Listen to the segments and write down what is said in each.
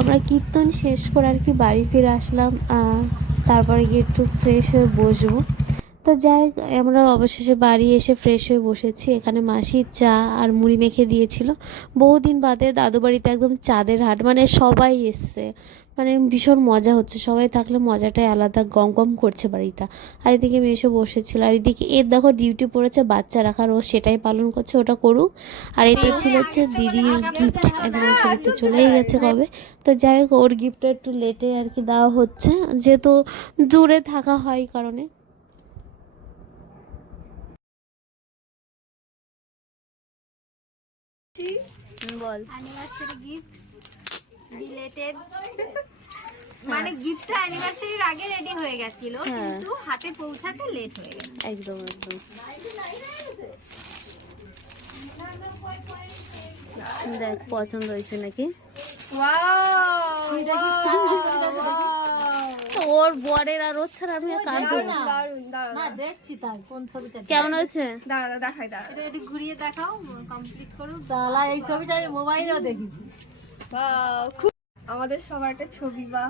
আমরা কীর্তন শেষ করে আর কি বাড়ি ফিরে আসলাম। তারপরে গিয়ে একটু ফ্রেশ হয়ে বসবো। তো যাই, আমরা অবশেষে বাড়ি এসে ফ্রেশ হয়ে বসেছি। এখানে মাসি চা আর মুড়ি মেখে দিয়েছিল। বহুদিন বাদে দাদু বাড়িতে একদম চাঁদের হাট, মানে সবাই এসছে, মানে ভীষণ মজা হচ্ছে। সবাই থাকলে মজাটাই আলাদা, গম গম করছে বাড়িটা। আর এদিকে মেয়ে বসেছিল, আর এদিকে এর দেখো ডিউটি পড়েছে বাচ্চা রাখার, ও সেটাই পালন করছে, ওটা করুক। আর এটা ছিল হচ্ছে দিদির গিফট, অ্যানিভার্সারিতে চলেই গেছে কবে। তো যাই হোক, ওর গিফটটা একটু লেটে আর কি দেওয়া হচ্ছে, যেহেতু দূরে থাকা হয় কারণে। বল, অ্যানিভার্সারি গিফট রিলেটেড, মানে গিফটটা অ্যানিভার্সারির আগে রেডি হয়ে গেছিল, কিন্তু হাতে পৌঁছাতে লেট হয়ে গেছে। একদম একদম। দেখ পছন্দ হয়েছে নাকি? ওর বরের আর ওর ছাড়া আমি কাঁদবো না। দেখছি তাই কোন ছবিটা কেমন হয়েছে? দাঁড়া দেখাই, দাঁড়া এটা ঘুরিয়ে দেখাও, কমপ্লিট করো। সালা এই ছবিটা আমি মোবাইলেও দেখেছি। আমাদের সবার একটা ছবি। বা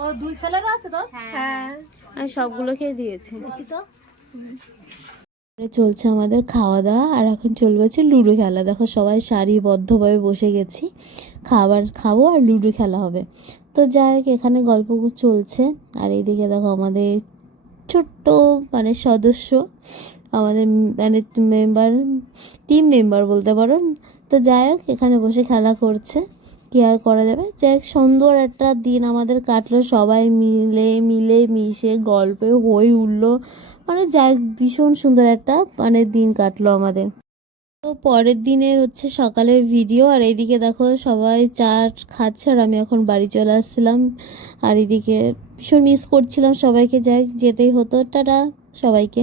ও দুই ছেলেরা আছে তো? হ্যাঁ, আমি সবগুলোকে দিয়েছি। দেখি তো। চলছে আমাদের খাওয়া দাওয়া, আর এখন চলবে হচ্ছে লুডো খেলা। দেখো সবাই সারিবদ্ধভাবে বসে গেছি, খাবার খাবো আর লুডো খেলা হবে। তো যাই হোক, এখানে গল্প চলছে। আর এইদিকে দেখো আমাদের ছোট্ট মানে সদস্য, আমাদের মানে টিম মেম্বার বলতে পারো। তো যাই হোক, এখানে বসে খেলা করছে, কি আর করা যাবে। যাই হোক, সুন্দর একটা দিন আমাদের কাটলো, সবাই মিলে মিশে গল্পে হই উঠলো, মানে যাই হোক, ভীষণ সুন্দর একটা মানে দিন কাটলো আমাদের। তো পরের দিনের হচ্ছে সকালের ভিডিও। আর এইদিকে দেখো সবাই চা খাচ্ছে, আর আমি এখন বাড়ি চলে আসছিলাম। আর এদিকে ভীষণ মিস করছিলাম সবাইকে, যাই যেতেই হতো। টাটা সবাইকে।